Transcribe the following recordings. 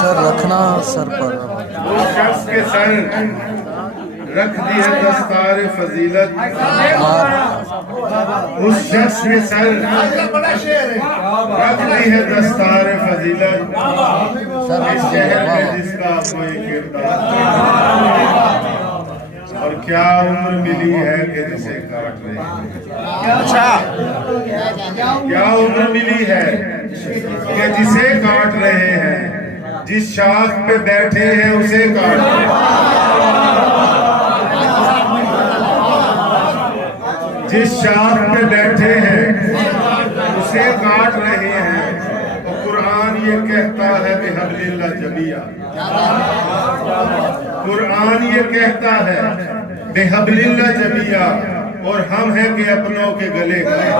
Sir रखना sir पर। उस शख्स के सर रख दी है दस्तार फजीलत, उस शख्स के सर रख दी है दस्तार फजीलत, इस शहर में जिसका कोई किरदार। और क्या उम्र मिली है कि जिसे काट रहे हैं, क्या उम्र मिली है कि जिसे काट रहे हैं, जिस शाख पे बैठे हैं उसे काट रहे हैं, जिस शाख पे बैठे हैं उसे काट रहे हैं। तो कुरान ये कहता है बेहबलिल्लाह जबिया, कुरान ये कहता है बेहबलिल्लाह जबिया, और हम हैं कि अपनों के गले गए।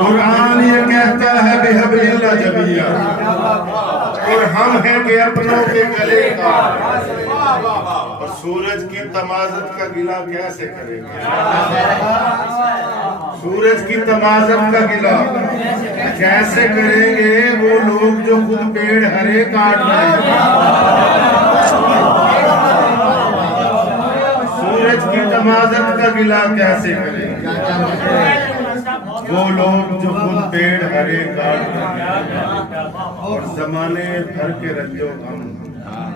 कुरान ये कहता है बेहबलिल्लाह जबिया, और हम हैं कि अपनों के गले का। और सूरज की तमाज़त का गिला कैसे करेंगे, सूरज की तमाज़त का गिला कैसे करेंगे वो लोग जो खुद पेड़ हरे काट रहे हैं। सूरज की तमाज़त का गिला कैसे करेंगे वो लोग जो खुद पेड़ हरे काट रहे हैं। और जमाने भर के रंजो गम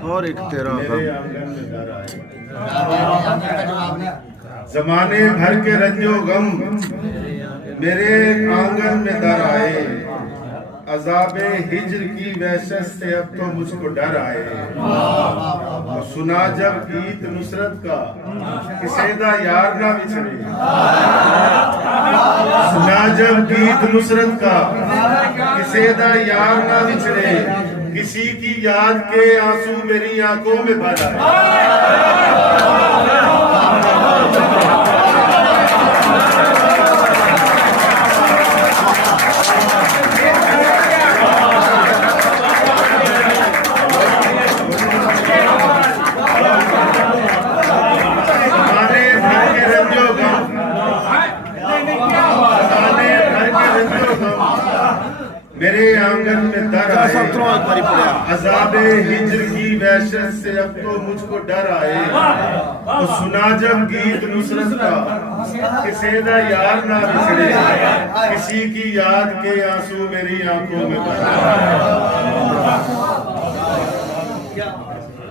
और एक तेरा मेरे आंगन में दर आए, जमाने भर के रंजो गम मेरे आंगन में दर आए। अज़ाबे हिज्र की वहशत से अब तो मुझको डर आए। और सुना जब गीत नुसरत का किसेदा यार ना बिछड़े, सुना जब गीत नुसरत का किसेदा यार ना बिछड़े, किसी की याद के आंसू मेरी आंखों में भर आए। मेरे आंगन में दर आए, अज़ाबे हिज्र की वहशत से अब तो मुझको डर आए। तो सुना जब गीत नुसरत का किसेदा यार ना बिछड़े, किसी की याद के आंसू मेरी आंखों में भर आए।